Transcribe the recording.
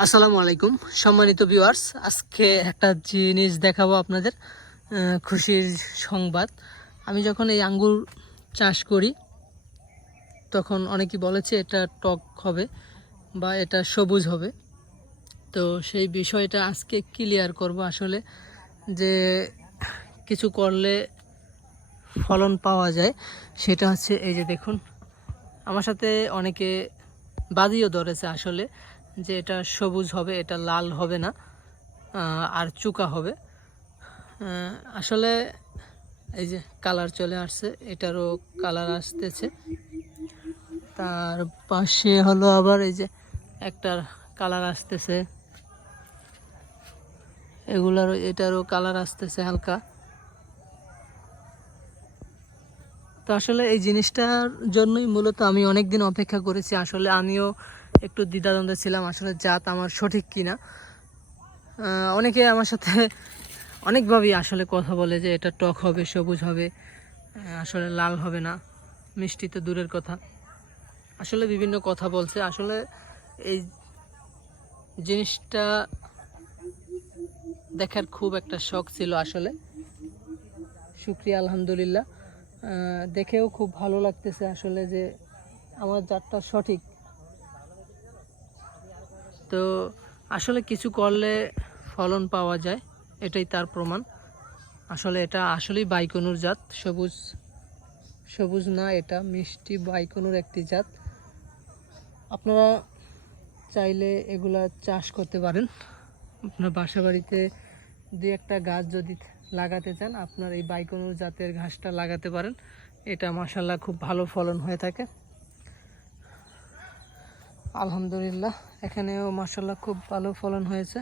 আসসালামু আলাইকুম সম্মানিত ভিউয়ার্স, আজকে একটা জিনিস দেখাবো আপনাদের। খুশির সংবাদ। আমি যখন এই আঙ্গুর চাষ করি তখন অনেকেই বলেছে এটা টক হবে বা এটা সবুজ হবে। তো সেই বিষয়টা আজকে ক্লিয়ার করব আসলে, যে কিছু করলে ফলন পাওয়া যায় সেটা হচ্ছে এই যে দেখুন, আমার সাথে অনেকে বাদিও ধরেছে আসলে, যে এটা সবুজ হবে, এটা লাল হবে না, আর চুকা হবে। আসলে এই যে কালার চলে আসছে, এটারও কালার আসতেছে। তার পাশে হলো আবার এই যে একটার কালার আসতেছে, এটারও কালার আসতেছে হালকা। তো আসলে এই জিনিসটার জন্যই মূলত আমি অনেক দিন অপেক্ষা করেছি। আসলে আমিও একটু দ্বিধাদ্বন্দ্বে ছিলাম আসলে জাত আমার সঠিক কিনা। অনেকে আমার সাথে অনেকভাবেই আসলে কথা বলে যে এটা টক হবে, সবুজ হবে, আসলে লাল হবে না, মিষ্টি তো দূরের কথা। আসলে বিভিন্ন কথা বলছে। আসলে এই জিনিসটা দেখার খুব একটা শখ ছিল আসলে। শুকরিয়া, আলহামদুলিল্লাহ। দেখেও খুব ভালো লাগতেছে আসলে যে আমার জাতটা সঠিক। তো আসলে কিছু করলে ফলন পাওয়া যায়, এটাই তার প্রমাণ। আসলে এটা আসলেই বাইকনুর জাত, সবুজ সবুজ না, এটা মিষ্টি বাইকনুর একটি জাত। আপনারা চাইলে এগুলা চাষ করতে পারেন আপনার বাসা বাড়িতে। দুই একটা গাছ যদি লাগাতে চান, আপনার এই বাইকনুর জাতের ঘাসটা লাগাতে পারেন। এটা মাশাআল্লাহ খুব ভালো ফলন হয়ে থাকে। আলহামদুলিল্লাহ, এখানেও মাশাআল্লাহ খুব ভালো ফলন হয়েছে।